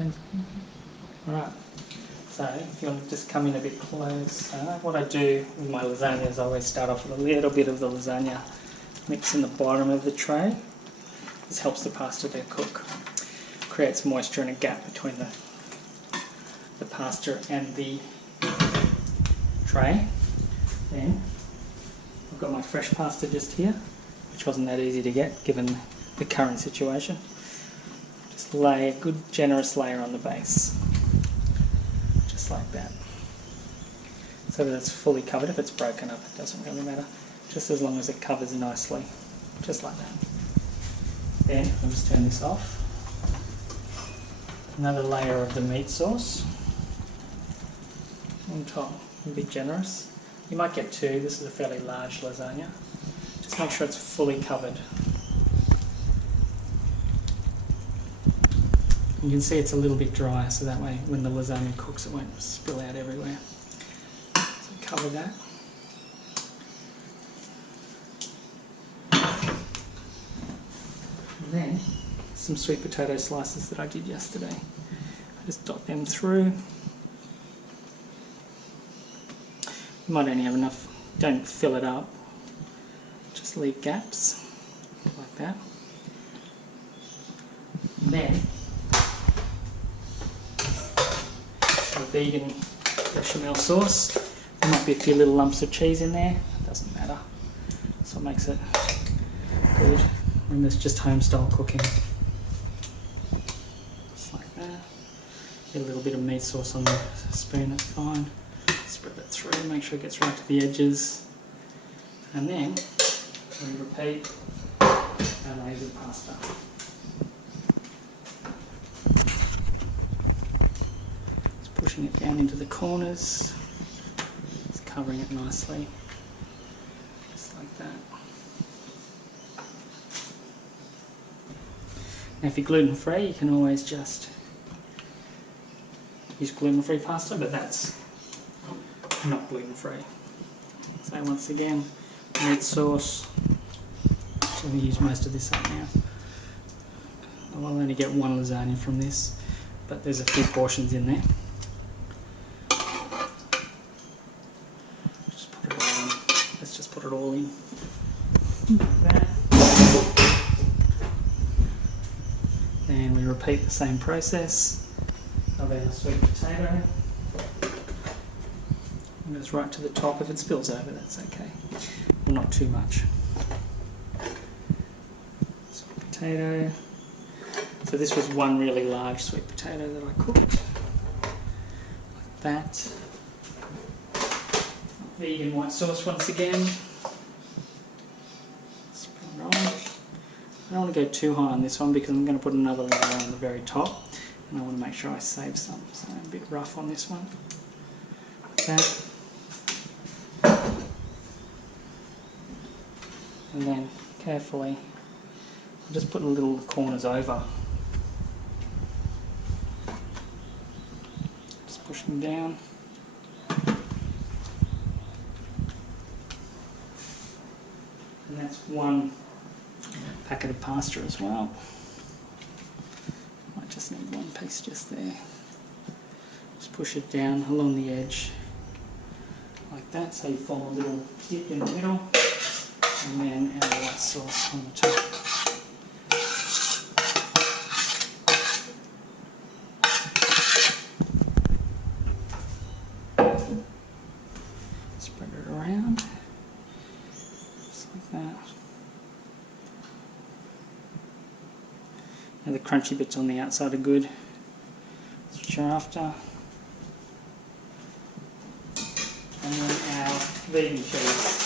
Alright, so if you want to just come in a bit closer, what I do with my lasagna is I always start off with a little bit of the lasagna mix in the bottom of the tray. This helps the pasta to cook, creates moisture and a gap between the pasta and the tray. Then I've got my fresh pasta just here, which wasn't that easy to get given the current situation. Just lay a good generous layer on the base, just like that, so that it's fully covered. If it's broken up, it doesn't really matter, just as long as it covers nicely, just like that. Then I'll just turn this off. Another layer of the meat sauce on top, and be generous. You might get two, this is a fairly large lasagna. Just make sure it's fully covered. You can see it's a little bit dry, so that way when the lasagna cooks it won't spill out everywhere. So cover that. And then some sweet potato slices that I did yesterday. I just dot them through. You might only have enough, don't fill it up, just leave gaps like that. And then a vegan bechamel sauce. There might be a few little lumps of cheese in there, it doesn't matter. So it makes it good when there's just home style cooking. Just like that. Get a little bit of meat sauce on the spoon, that's fine. Spread it through, make sure it gets right to the edges. And then we repeat our layers of pasta. Pushing it down into the corners, just covering it nicely, just like that. Now if you're gluten free, you can always just use gluten free pasta, but that's not gluten free. So once again, meat sauce. So we use most of this up now. I'll only get one lasagna from this, but there's a few portions in there. Let's just put it all in. And we repeat the same process of our sweet potato. It goes right to the top. If it spills over, that's okay. Well, not too much. Sweet potato. So this was one really large sweet potato that I cooked. Like that. Vegan white sauce once again. Spread it on. I don't want to go too high on this one because I'm going to put another layer on the very top, and I want to make sure I save some, so I'm a bit rough on this one. Like that. And then carefully, I'll just put a little corners over. Just push them down. And that's one packet of pasta as well. Might just need one piece just there. Just push it down along the edge like that, so you form a little dip in the middle, and then our white sauce on the top. Spread it around. Like that. Now the crunchy bits on the outside are good. That's what you're after. And then our vegan cheese.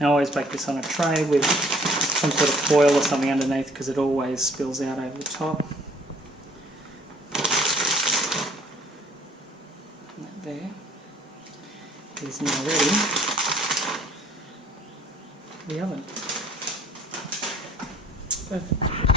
Now I always bake this on a tray with some sort of foil or something underneath because it always spills out over the top. And that there is now ready for the oven. Perfect.